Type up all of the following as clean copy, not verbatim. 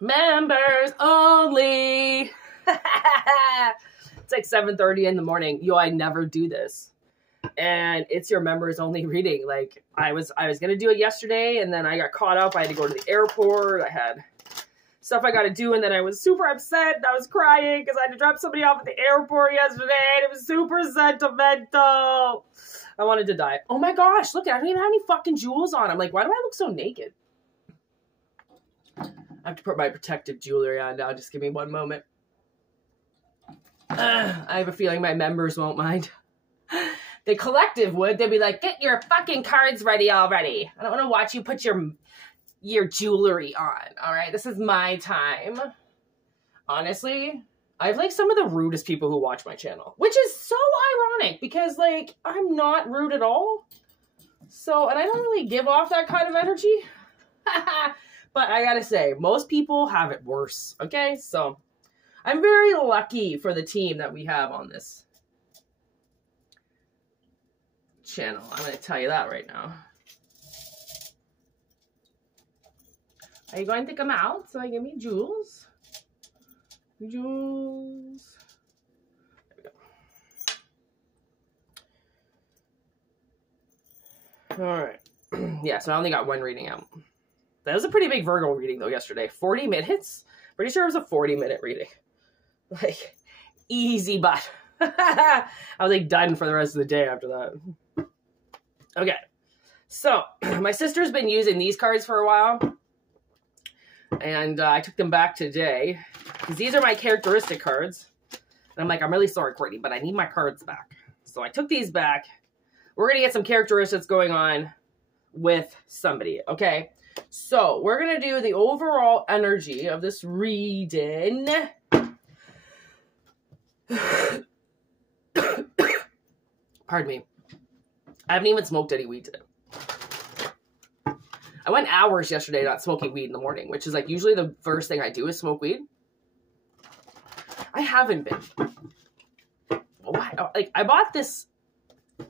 Members only. It's like 7:30 in the morning. Yo, I never do this. And it's your members only reading. Like I was gonna do it yesterday, and then I got caught up. I had to go to the airport. I had stuff I got to do, and then I was super upset. And I was crying because I had to drop somebody off at the airport yesterday, and it was super sentimental. I wanted to die. Oh my gosh, look, I don't even have any fucking jewels on. I'm like, why do I look so naked? I have to put my protective jewelry on now. Just give me one moment. I have a feeling my members won't mind. The collective would. They'd be like, get your fucking cards ready already. I don't want to watch you put your jewelry on. All right, this is my time. Honestly, I have like some of the rudest people who watch my channel, which is so ironic because like I'm not rude at all. So, and I don't really give off that kind of energy. But I gotta say, most people have it worse. Okay, so I'm very lucky for the team that we have on this channel. I'm gonna tell you that right now. Are you going to come out so I give me jewels? Jewels. There we go. All right. Yeah, so I only got one reading out. That was a pretty big Virgo reading, though, yesterday. 40 minutes? Pretty sure it was a 40-minute reading. Like, easy butt. I was, like, done for the rest of the day after that. Okay. So, my sister's been using these cards for a while. And I took them back today. Because these are my characteristic cards. And I'm like, I'm really sorry, Courtney, but I need my cards back. So I took these back. We're going to get some characteristics going on with somebody, okay? So we're going to do the overall energy of this reading. Pardon me. I haven't even smoked any weed today. I went hours yesterday not smoking weed in the morning, which is like usually the first thing I do is smoke weed. I haven't been. Like I bought this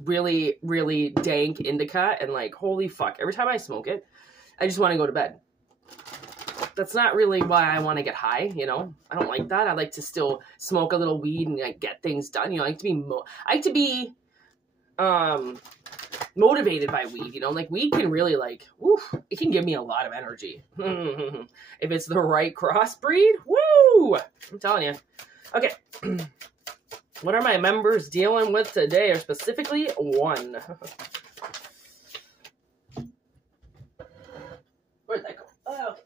really, really dank indica and like, holy fuck, every time I smoke it, I just want to go to bed. That's not really why I want to get high, you know? I don't like that. I like to still smoke a little weed and like get things done. You know, I like to be motivated by weed, you know? Like weed can really like, woof, it can give me a lot of energy. If it's the right crossbreed, woo! I'm telling you. Okay. What are my members dealing with today, or specifically one? Where'd that go? Oh, okay.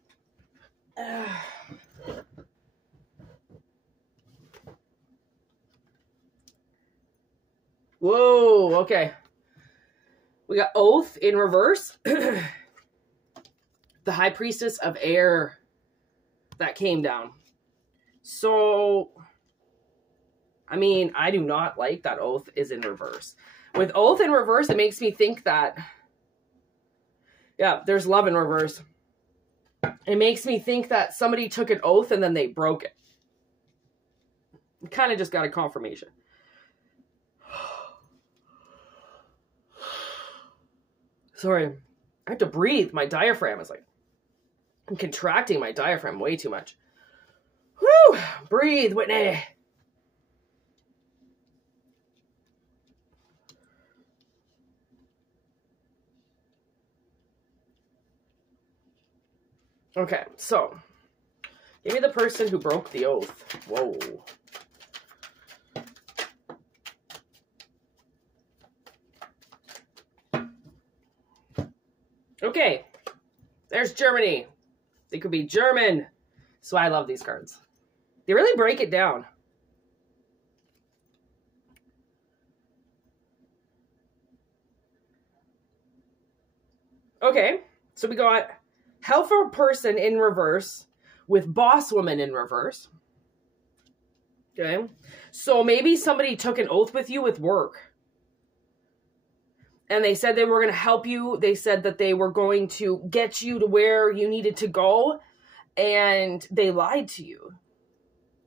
Whoa, okay. We got Oath in reverse. The High Priestess of Air that came down. So, I mean, I do not like that Oath is in reverse. With Oath in reverse, it makes me think that, yeah, there's Love in reverse. It makes me think that somebody took an oath and then they broke it. Kind of just got a confirmation. Sorry, I have to breathe. My diaphragm is like, I'm contracting my diaphragm way too much. Whew, breathe, Whitney. Okay, so, give me the person who broke the oath. Whoa. Okay, there's Germany. They could be German. So I love these cards. They really break it down. Okay, so we got Helper person in reverse with Boss woman in reverse. Okay, so maybe somebody took an oath with you with work. And they said they were going to help you. They said that they were going to get you to where you needed to go. And they lied to you.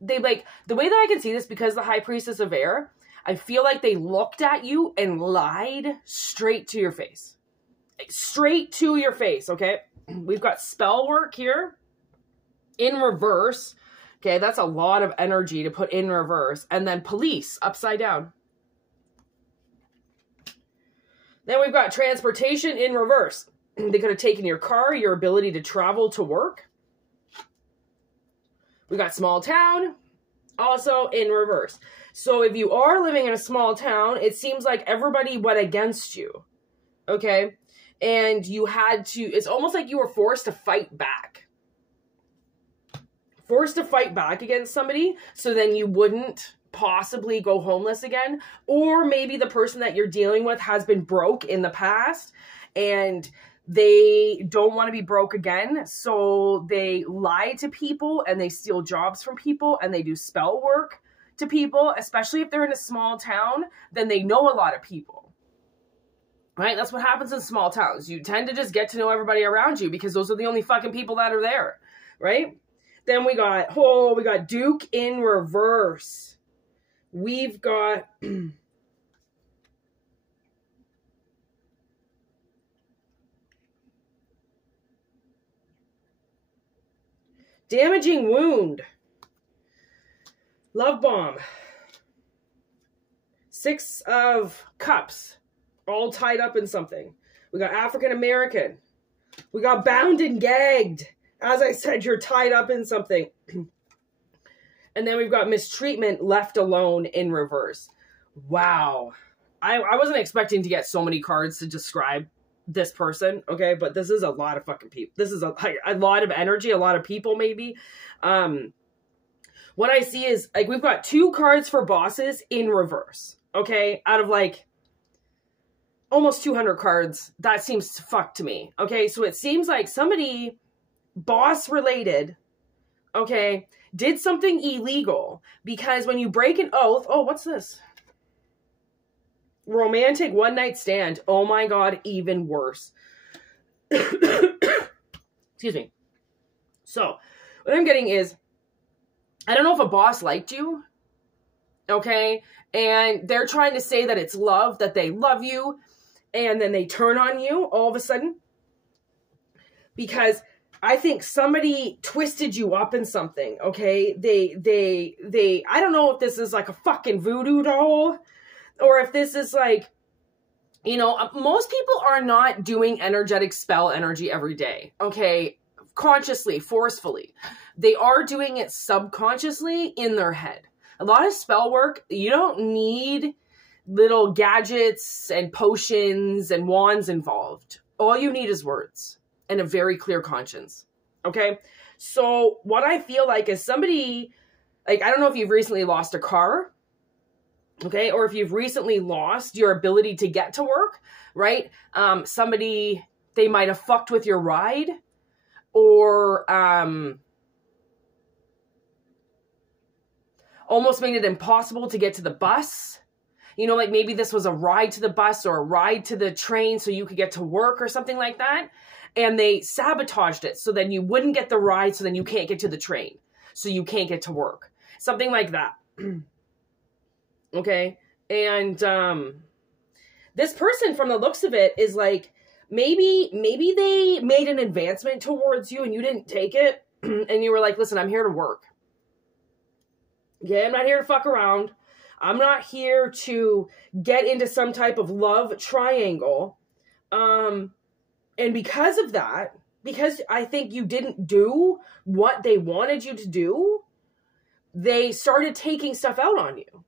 They like, the way that I can see this, because the High Priestess of Air, I feel like they looked at you and lied straight to your face. Like, straight to your face, okay? We've got spell work here. In reverse, okay, that's a lot of energy to put in reverse. And then police, upside down. Then we've got transportation in reverse. They could have taken your car, your ability to travel to work. We got small town, also in reverse. So if you are living in a small town, it seems like everybody went against you, okay? And you had to, it's almost like you were forced to fight back. Forced to fight back against somebody, so then you wouldn't possibly go homeless again. Or maybe the person that you're dealing with has been broke in the past, and they don't want to be broke again, so they lie to people and they steal jobs from people and they do spell work to people, especially if they're in a small town, then they know a lot of people. Right? That's what happens in small towns. You tend to just get to know everybody around you because those are the only fucking people that are there. Right? Then we got, we got Duke in reverse. We've got... damaging wound. Love bomb. 6 of cups. All tied up in something. We got African American. We got bound and gagged. As I said, you're tied up in something. And then we've got mistreatment, left alone in reverse. Wow. I wasn't expecting to get so many cards to describe this person, okay? But this is a lot of fucking people. This is a lot of energy, a lot of people maybe. What I see is, like, we've got 2 cards for bosses in reverse, okay? Out of, like, almost 200 cards. That seems fucked to me, okay? So it seems like somebody, boss-related, okay, did something illegal. Because when you break an oath... oh, what's this? Romantic one-night stand. Oh my God, even worse. Excuse me. So, what I'm getting is, I don't know if a boss liked you, okay? And they're trying to say that it's love, that they love you, and then they turn on you all of a sudden. Because I think somebody twisted you up in something, okay? They I don't know if this is like a fucking voodoo doll, or if this is like, you know, most people are not doing energetic spell energy every day, okay? Consciously, forcefully. They are doing it subconsciously in their head. A lot of spell work, you don't need little gadgets and potions and wands involved. All you need is words and a very clear conscience, okay? So what I feel like is somebody, like, I don't know if you've recently lost a car, okay? Or if you've recently lost your ability to get to work, right? Somebody, they might have fucked with your ride, or almost made it impossible to get to the bus. You know, like maybe this was a ride to the bus or a ride to the train so you could get to work or something like that. And they sabotaged it so then you wouldn't get the ride, so then you can't get to the train, so you can't get to work. Something like that. Okay? And this person, from the looks of it, is like, maybe they made an advancement towards you and you didn't take it. And you were like, listen, I'm here to work. Okay, I'm not here to fuck around. I'm not here to get into some type of love triangle. And because of that, because I think you didn't do what they wanted you to do, they started taking stuff out on you.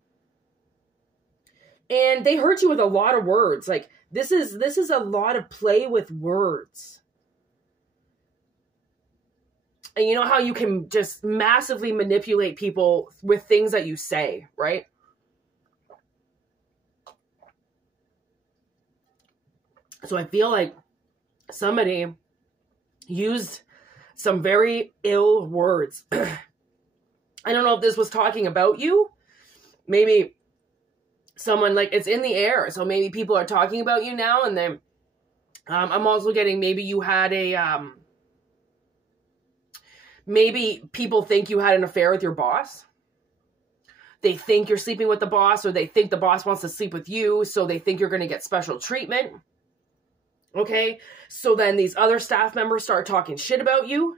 And they hurt you with a lot of words. Like, this is a lot of play with words. And you know how you can just massively manipulate people with things that you say, right? So I feel like somebody used some very ill words. I don't know if this was talking about you. Maybe someone, like, it's in the air. So maybe people are talking about you now. And then I'm also getting, maybe you had a, maybe people think you had an affair with your boss. They think you're sleeping with the boss, or they think the boss wants to sleep with you. So they think you're going to get special treatment. Okay, so then these other staff members start talking shit about you.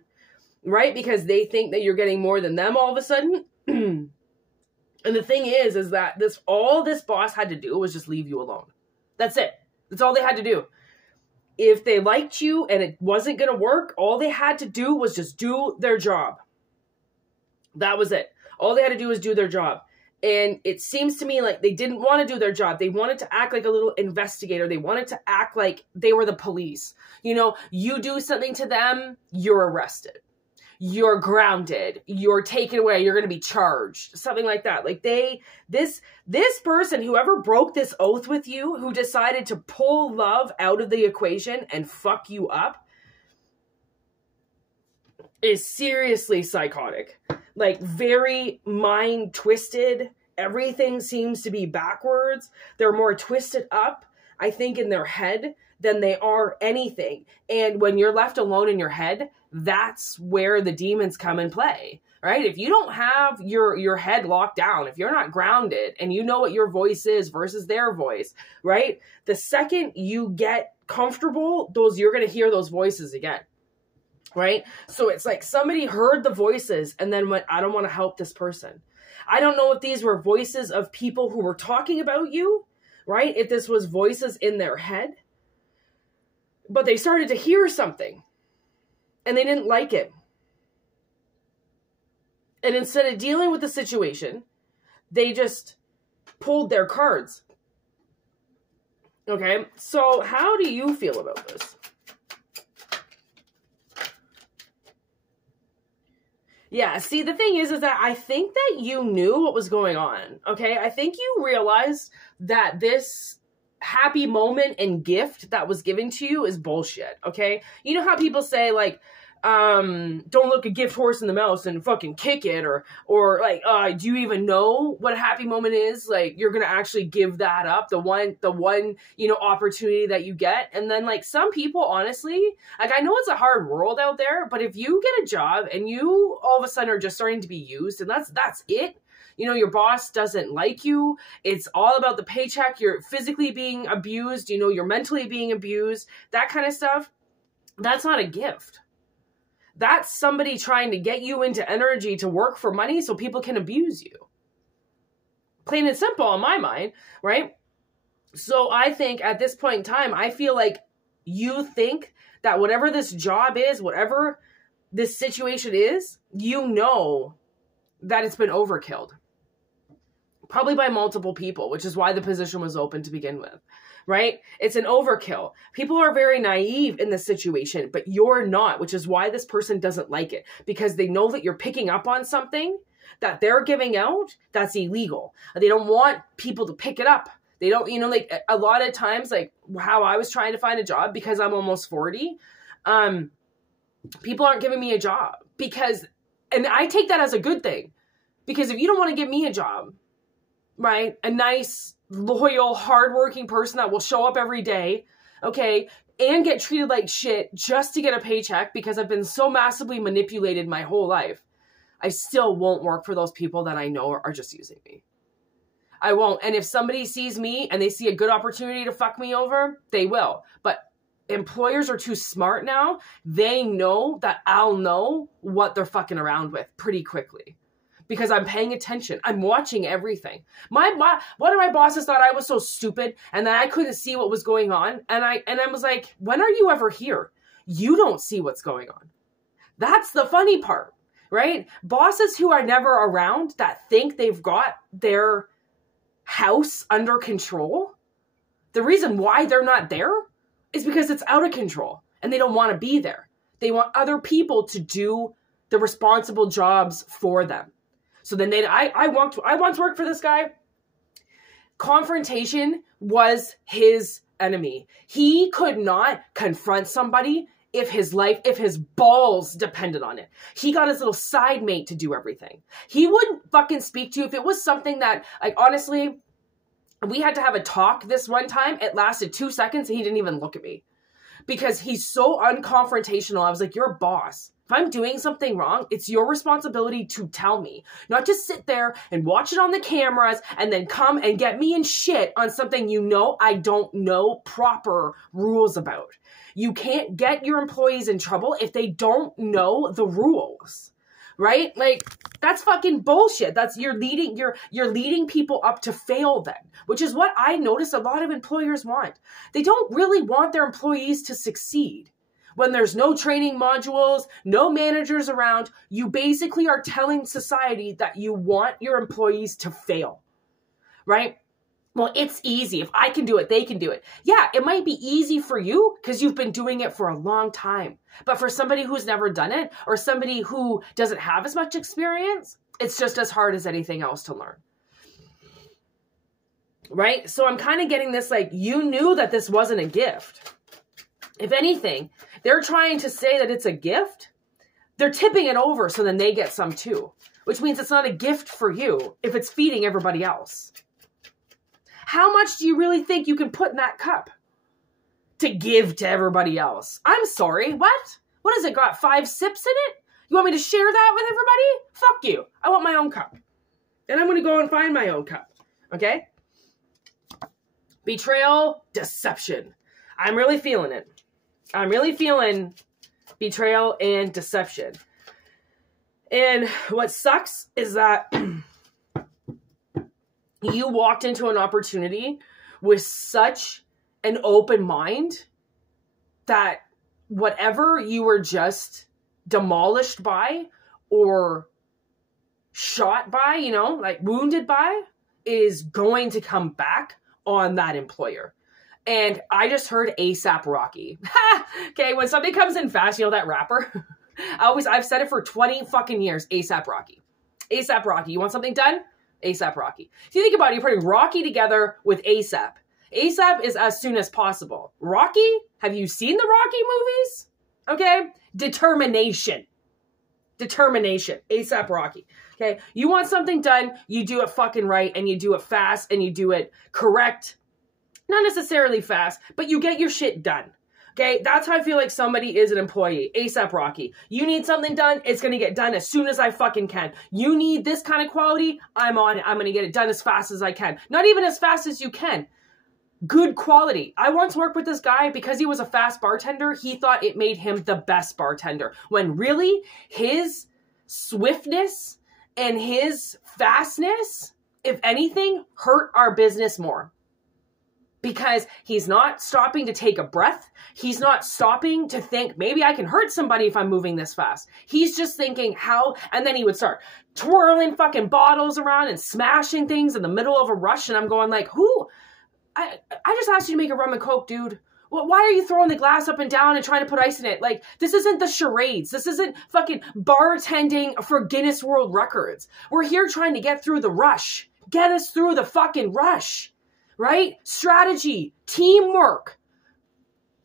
right? Because they think that you're getting more than them all of a sudden. And the thing is that all this boss had to do was just leave you alone. That's it. That's all they had to do. If they liked you and it wasn't going to work, all they had to do was just do their job. That was it. All they had to do was do their job. And it seems to me like they didn't want to do their job. They wanted to act like a little investigator. They wanted to act like they were the police. You know, you do something to them, you're arrested. You're grounded. You're taken away. You're going to be charged. Something like that. Like this person, whoever broke this oath with you, who decided to pull love out of the equation and fuck you up, is seriously psychotic. Like very mind twisted. Everything seems to be backwards. They're more twisted up, I think, in their head than they are anything. And when you're left alone in your head, that's where the demons come and play, right? If you don't have your head locked down, if you're not grounded and you know what your voice is versus their voice, right? The second you get comfortable, you're going to hear those voices again, right? So it's like somebody heard the voices and then went, I don't want to help this person. I don't know if these were voices of people who were talking about you, right? If this was voices in their head, but they started to hear something. And they didn't like it. And instead of dealing with the situation, they just pulled their cards. Okay, so how do you feel about this? Yeah, see, the thing is that I think that you knew what was going on. Okay, I think you realized that this happy moment and gift that was given to you is bullshit, okay? You know how people say, like, don't look a gift horse in the mouth and fucking kick it, or like, do you even know what a happy moment is? Like, you're gonna actually give that up, the one, you know, opportunity that you get. And then, like, some people, honestly, like, I know it's a hard world out there, but if you get a job and you all of a sudden are just starting to be used, and that's it. You know, your boss doesn't like you. It's all about the paycheck. You're physically being abused. You know, you're mentally being abused. That kind of stuff. That's not a gift. That's somebody trying to get you into energy to work for money so people can abuse you. Plain and simple in my mind, right? So I think at this point in time, I feel like you think that whatever this job is, whatever this situation is, you know that it's been overkilled. Probably by multiple people, which is why the position was open to begin with, right? It's an overkill. People are very naive in this situation, but you're not, which is why this person doesn't like it, because they know that you're picking up on something that they're giving out that's illegal. They don't want people to pick it up. They don't, you know, like a lot of times, like how I was trying to find a job because I'm almost 40, people aren't giving me a job because, and I take that as a good thing, because if you don't want to give me a job, right? A nice, loyal, hardworking person that will show up every day, okay, and get treated like shit just to get a paycheck because I've been so massively manipulated my whole life. I still won't work for those people that I know are just using me. I won't. And if somebody sees me and they see a good opportunity to fuck me over, they will. But employers are too smart now. They know that I'll know what they're fucking around with pretty quickly. Because I'm paying attention. I'm watching everything. One of my bosses thought I was so stupid and that I couldn't see what was going on. And I was like, when are you ever here? You don't see what's going on. That's the funny part, right? Bosses who are never around that think they've got their house under control. The reason why they're not there is because it's out of control and they don't want to be there. They want other people to do the responsible jobs for them. So then I once worked for this guy. Confrontation was his enemy. He could not confront somebody if his balls depended on it. He got his little side mate to do everything. He wouldn't fucking speak to you if it was something that, like, honestly, we had to have a talk this one time. It lasted 2 seconds and he didn't even look at me because he's so unconfrontational. I was like, you're a boss. If I'm doing something wrong, it's your responsibility to tell me, not just sit there and watch it on the cameras and then come and get me in shit on something you know I don't know proper rules about. You can't get your employees in trouble if they don't know the rules, right? Like, that's fucking bullshit. That's, you're leading people up to fail then, which is what I notice a lot of employers want. They don't really want their employees to succeed. When there's no training modules, no managers around, you basically are telling society that you want your employees to fail, right? Well, it's easy. If I can do it, they can do it. Yeah, it might be easy for you because you've been doing it for a long time. But for somebody who's never done it, or somebody who doesn't have as much experience, it's just as hard as anything else to learn. Right? So I'm kind of getting this, like, you knew that this wasn't a gift. If anything, they're trying to say that it's a gift. They're tipping it over so then they get some too, which means it's not a gift for you if it's feeding everybody else. How much do you really think you can put in that cup to give to everybody else? I'm sorry, what? What has it got, 5 sips in it? You want me to share that with everybody? Fuck you. I want my own cup. And I'm going to go and find my own cup, okay? Betrayal, deception. I'm really feeling it. I'm really feeling betrayal and deception. And what sucks is that you walked into an opportunity with such an open mind that whatever you were just demolished by or shot by, you know, like wounded by, is going to come back on that employer. And I just heard ASAP Rocky. Okay, when something comes in fast, you know that rapper? I've said it for 20 fucking years, ASAP Rocky. ASAP Rocky. You want something done? ASAP Rocky. If you think about it, you're putting Rocky together with ASAP. ASAP is as soon as possible. Rocky? Have you seen the Rocky movies? Okay? Determination. Determination. ASAP Rocky. Okay? You want something done, you do it fucking right, and you do it fast, and you do it correct. Not necessarily fast, but you get your shit done. Okay, that's how I feel like somebody is an employee. ASAP Rocky. You need something done, it's going to get done as soon as I fucking can. You need this kind of quality, I'm on it. I'm going to get it done as fast as I can. Not even as fast as you can. Good quality. I once worked with this guy because he was a fast bartender. He thought it made him the best bartender. When really, his swiftness and his fastness, if anything, hurt our business more. Because he's not stopping to take a breath. He's not stopping to think, maybe I can hurt somebody if I'm moving this fast. He's just thinking how, and then he would start twirling fucking bottles around and smashing things in the middle of a rush. And I'm going like, who? I just asked you to make a rum and coke, dude. Well, why are you throwing the glass up and down and trying to put ice in it? Like, this isn't the charades. This isn't fucking bartending for Guinness World Records. We're here trying to get through the rush. Get us through the fucking rush. Right? Strategy, teamwork,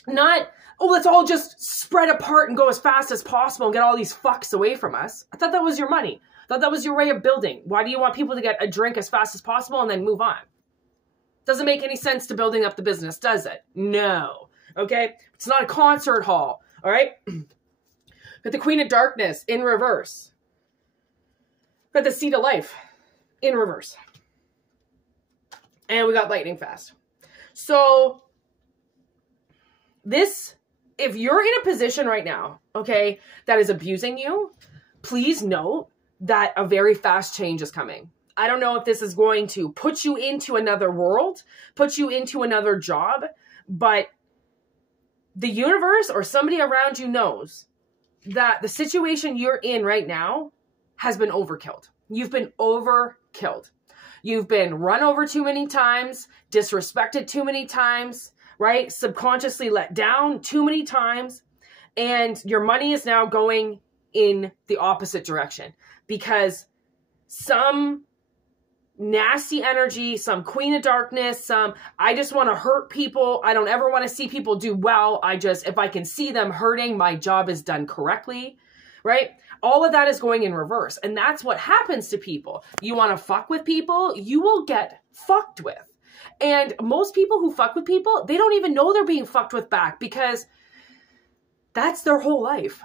not, oh, let's all just spread apart and go as fast as possible and get all these fucks away from us. I thought that was your money. I thought that was your way of building. Why do you want people to get a drink as fast as possible and then move on? Doesn't make any sense to building up the business, does it? No. Okay? It's not a concert hall. All right? Got the Queen of Darkness in reverse. Got the Seat of Life in reverse. And we got lightning fast. So this, if you're in a position right now, okay, that is abusing you, please note that a very fast change is coming. I don't know if this is going to put you into another world, put you into another job, but the universe or somebody around you knows that the situation you're in right now has been overkilled. You've been overkilled. You've been run over too many times, disrespected too many times, right? Subconsciously let down too many times. And your money is now going in the opposite direction because some nasty energy, some Queen of Darkness, I just want to hurt people. I don't ever want to see people do well. If I can see them hurting, my job is done correctly, right? All of that is going in reverse. And that's what happens to people. You want to fuck with people, you will get fucked with. And most people who fuck with people, they don't even know they're being fucked with back because that's their whole life.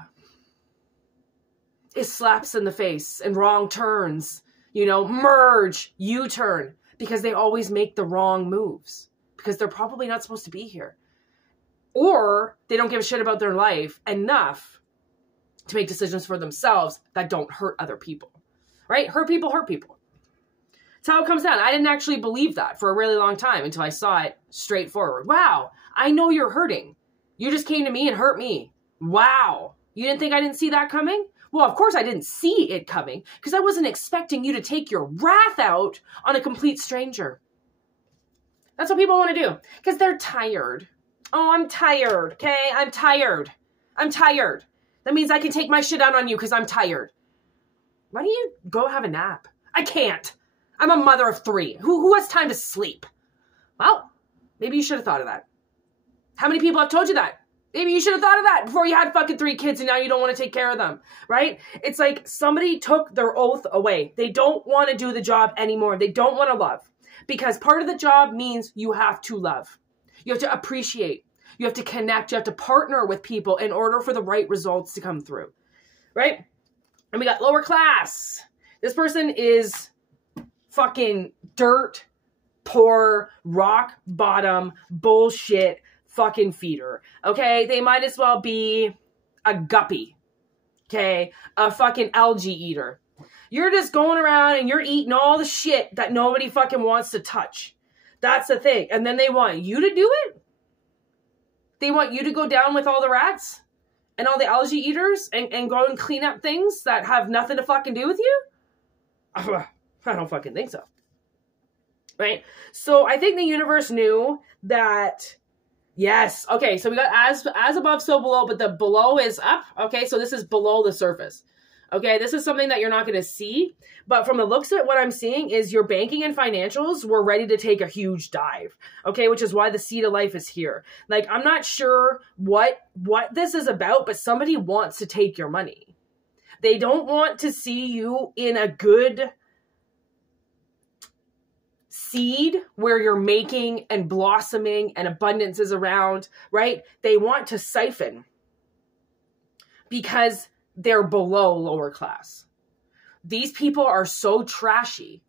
It slaps in the face and wrong turns, you know, merge, U-turn, because they always make the wrong moves because they're probably not supposed to be here. or they don't give a shit about their life enough to make decisions for themselves that don't hurt other people, right? Hurt people hurt people. That's how it comes down. I didn't actually believe that for a really long time until I saw it straightforward. Wow, I know you're hurting. You just came to me and hurt me. Wow. You didn't think I didn't see that coming? Well, of course I didn't see it coming because I wasn't expecting you to take your wrath out on a complete stranger. That's what people want to do because they're tired. Oh, I'm tired, okay? I'm tired. I'm tired. That means I can take my shit out on you because I'm tired. Why don't you go have a nap? I can't. I'm a mother of 3. Who has time to sleep? Well, maybe you should have thought of that. How many people have told you that? Maybe you should have thought of that before you had fucking 3 kids and now you don't want to take care of them, right? It's like somebody took their oath away. They don't want to do the job anymore. They don't want to love because part of the job means you have to love. You have to appreciate. You have to connect. You have to partner with people in order for the right results to come through, right? And we got lower class. This person is fucking dirt, poor, rock bottom, bullshit, fucking feeder, okay? They might as well be a guppy, okay? A fucking algae eater. You're just going around and you're eating all the shit that nobody fucking wants to touch. That's the thing. And then they want you to do it? They want you to go down with all the rats and all the algae eaters and go and clean up things that have nothing to fucking do with you? I don't fucking think so. Right? So I think the universe knew that, yes. Okay, so we got as above, so below, but the below is up. Okay, so this is below the surface. Okay, this is something that you're not going to see. But from the looks of it, what I'm seeing is your banking and financials were ready to take a huge dive. Okay, which is why the seed of life is here. Like, I'm not sure what this is about, but somebody wants to take your money. They don't want to see you in a good seed where you're making and blossoming and abundance is around, right? They want to siphon because they're below lower class. These people are so trashy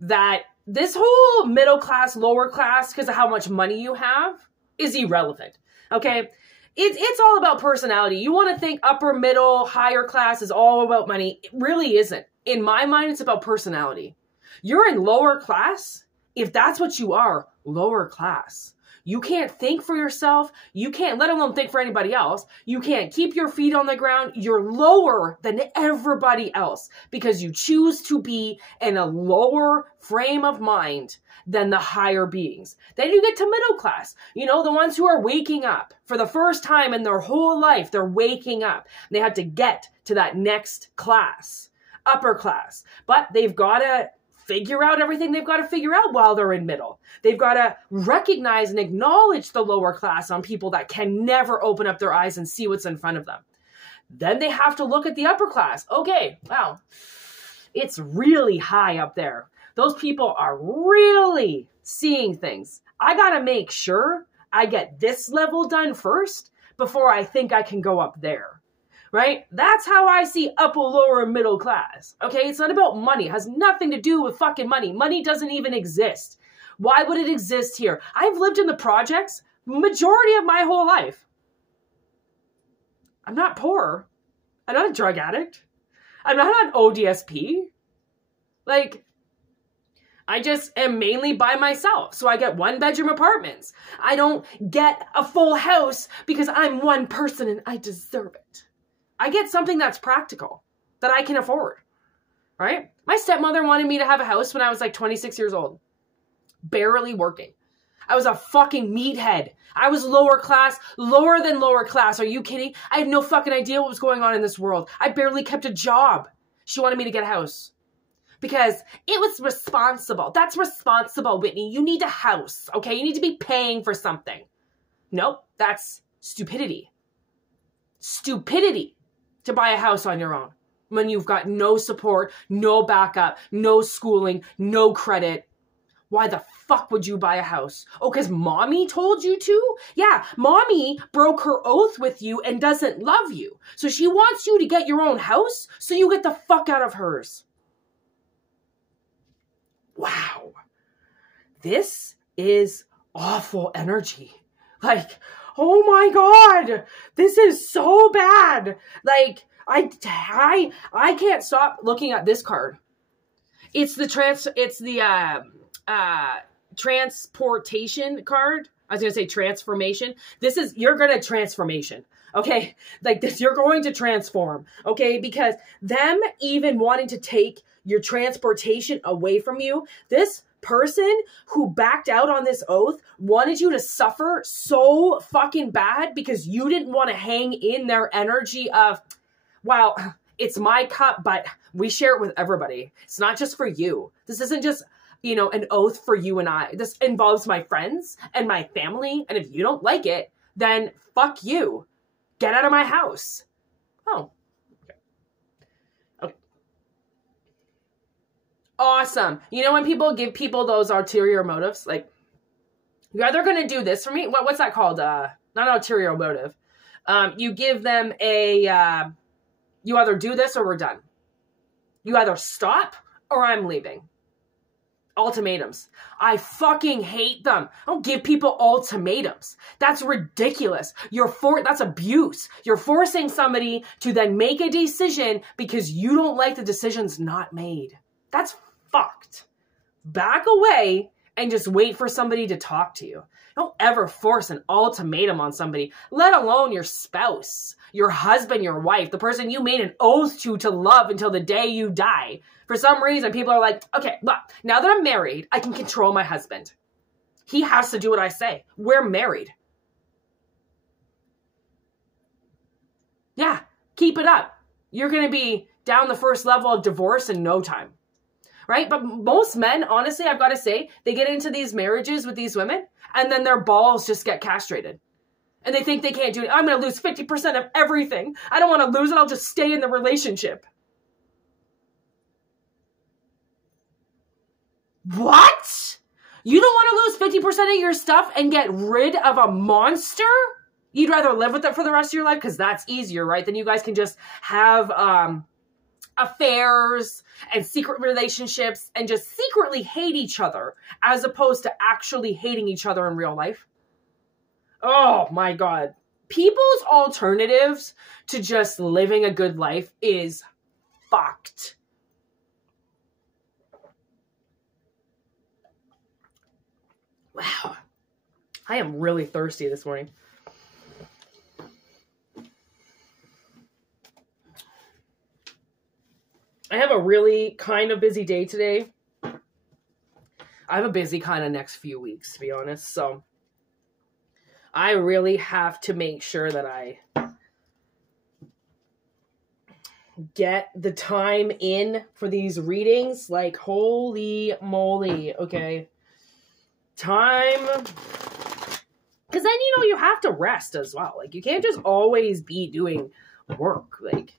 that this whole middle class, lower class, because of how much money you have, is irrelevant. Okay? It's all about personality. You want to think upper, middle, higher class is all about money. It really isn't. In my mind, it's about personality. You're in lower class, if that's what you are, lower class. You can't think for yourself. You can't, let alone think for anybody else. You can't keep your feet on the ground. You're lower than everybody else because you choose to be in a lower frame of mind than the higher beings. Then you get to middle class. You know, the ones who are waking up for the first time in their whole life. They're waking up. They have to get to that next class, upper class. But they've got to figure out everything they've got to figure out while they're in middle. They've got to recognize and acknowledge the lower class on people that can never open up their eyes and see what's in front of them. Then they have to look at the upper class. Okay, wow, it's really high up there. Those people are really seeing things. I got to make sure I get this level done first before I think I can go up there. Right? That's how I see upper, lower, and middle class. Okay? It's not about money. It has nothing to do with fucking money. Money doesn't even exist. Why would it exist here? I've lived in the projects majority of my whole life. I'm not poor. I'm not a drug addict. I'm not on ODSP. Like, I just am mainly by myself. So I get 1-bedroom apartments. I don't get a full house because I'm one person and I deserve it. I get something that's practical, that I can afford, right? My stepmother wanted me to have a house when I was like 26 years old, barely working. I was a fucking meathead. I was lower class, lower than lower class. Are you kidding? I had no fucking idea what was going on in this world. I barely kept a job. She wanted me to get a house because it was responsible. That's responsible, Whitney. You need a house, okay? You need to be paying for something. Nope, that's stupidity. Stupidity. To buy a house on your own when you've got no support, no backup, no schooling, no credit. Why the fuck would you buy a house? Oh, because mommy told you to? Yeah, mommy broke her oath with you and doesn't love you. So she wants you to get your own house so you get the fuck out of hers. Wow. This is awful energy. Like, oh my God, this is so bad. Like, I can't stop looking at this card. It's the transportation card. I was going to say transformation. This is, you're going to transformation. Okay. Like this, you're going to transform. Okay. Because them even wanting to take your transportation away from you, this person who backed out on this oath wanted you to suffer so fucking bad because you didn't want to hang in their energy of, wow, it's my cup, but we share it with everybody. It's not just for you. This isn't just, you know, an oath for you and I. This involves my friends and my family. And if you don't like it, then fuck you. Get out of my house. Oh. Okay. Awesome. You know when people give people those ulterior motives? Like, you're either going to do this for me. What's that called? Not ulterior motive. You give them a... you either do this or we're done. You either stop or I'm leaving. Ultimatums. I fucking hate them. I don't give people ultimatums. That's ridiculous. That's abuse. You're forcing somebody to then make a decision because you don't like the decisions not made. That's fucked. Back away and just wait for somebody to talk to you. Don't ever force an ultimatum on somebody, let alone your spouse, your husband, your wife, the person you made an oath to love until the day you die. For some reason, people are like, okay, look, now that I'm married, I can control my husband. He has to do what I say. We're married. Yeah, keep it up. You're going to be down the first level of divorce in no time. Right? But most men, honestly, I've got to say, they get into these marriages with these women and then their balls just get castrated. And they think they can't do it. I'm going to lose 50% of everything. I don't want to lose it. I'll just stay in the relationship. What? You don't want to lose 50% of your stuff and get rid of a monster? You'd rather live with it for the rest of your life because that's easier, right? Then you guys can just have affairs and secret relationships and just secretly hate each other as opposed to actually hating each other in real life. Oh my God. People's alternatives to just living a good life is fucked. Wow. I am really thirsty this morning. I have a really kind of busy day today. I have a busy kind of next few weeks, to be honest. So I really have to make sure that I get the time in for these readings. Like, holy moly. Okay. Time. Because then, you know, you have to rest as well. Like, you can't just always be doing work. Like,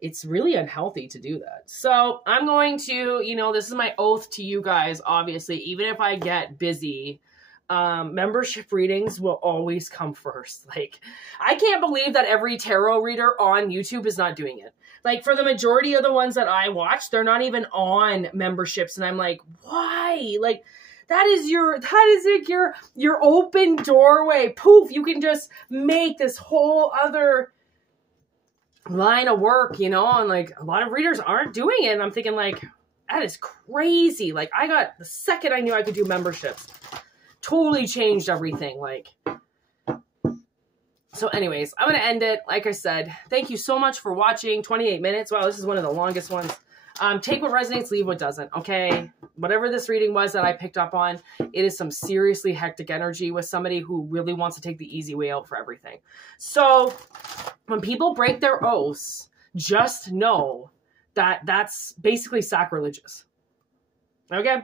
it's really unhealthy to do that. So I'm going to, you know, this is my oath to you guys, obviously, even if I get busy, membership readings will always come first. Like, I can't believe that every tarot reader on YouTube is not doing it. Like, for the majority of the ones that I watch, they're not even on memberships. And I'm like, why? Like, that is like your open doorway. Poof, you can just make this whole other line of work, you know, and like a lot of readers aren't doing it. And I'm thinking like, that is crazy. Like the second I knew I could do memberships, totally changed everything. Like, so anyways, I'm going to end it. Like I said, thank you so much for watching. 28 minutes. Wow. This is one of the longest ones. Take what resonates, leave what doesn't. Okay. Whatever this reading was that I picked up on, it is some seriously hectic energy with somebody who really wants to take the easy way out for everything. So when people break their oaths, just know that that's basically sacrilegious. Okay.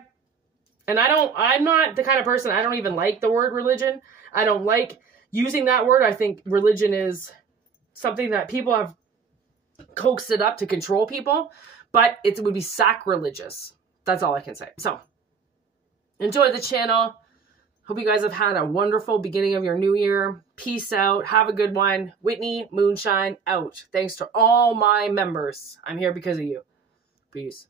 And I'm not the kind of person, I don't even like the word religion. I don't like using that word. I think religion is something that people have coaxed it up to control people. But it would be sacrilegious. That's all I can say. So, enjoy the channel. Hope you guys have had a wonderful beginning of your new year. Peace out. Have a good one. Whitney Moonshine out. Thanks to all my members. I'm here because of you. Peace.